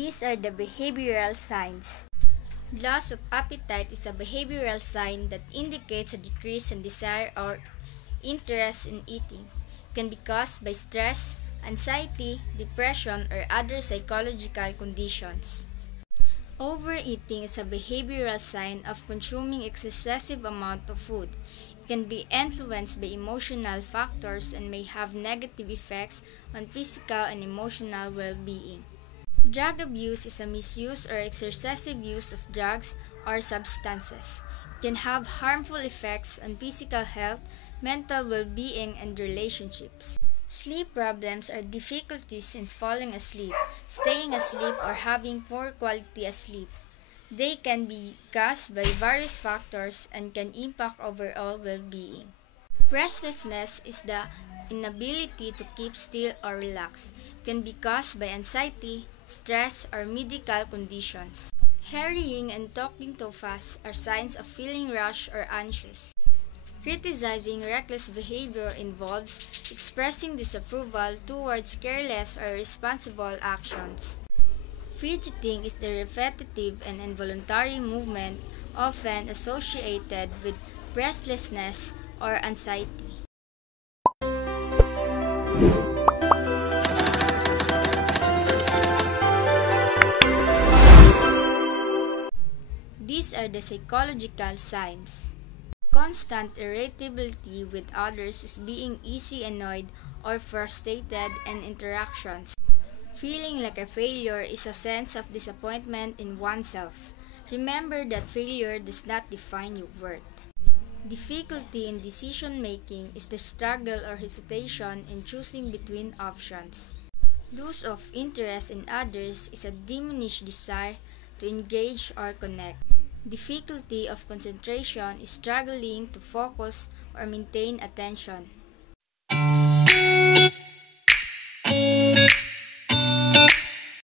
These are the behavioral signs. Loss of appetite is a behavioral sign that indicates a decrease in desire or interest in eating. It can be caused by stress, anxiety, depression, or other psychological conditions. Overeating is a behavioral sign of consuming excessive amount of food. It can be influenced by emotional factors and may have negative effects on physical and emotional well-being. Drug abuse is a misuse or excessive use of drugs or substances. It can have harmful effects on physical health, mental well-being, and relationships. Sleep problems are difficulties in falling asleep, staying asleep, or having poor quality of sleep. They can be caused by various factors and can impact overall well-being. Restlessness is the inability to keep still or relax. It can be caused by anxiety, stress, or medical conditions. Hurrying and talking too fast are signs of feeling rushed or anxious. Criticizing reckless behavior involves expressing disapproval towards careless or irresponsible actions. Fidgeting is the repetitive and involuntary movement often associated with restlessness or anxiety. These are the psychological signs. Constant irritability with others is being easily annoyed or frustrated in interactions. Feeling like a failure is a sense of disappointment in oneself. Remember that failure does not define your worth. Difficulty in decision-making is the struggle or hesitation in choosing between options. Loss of interest in others is a diminished desire to engage or connect. Difficulty of concentration is struggling to focus or maintain attention.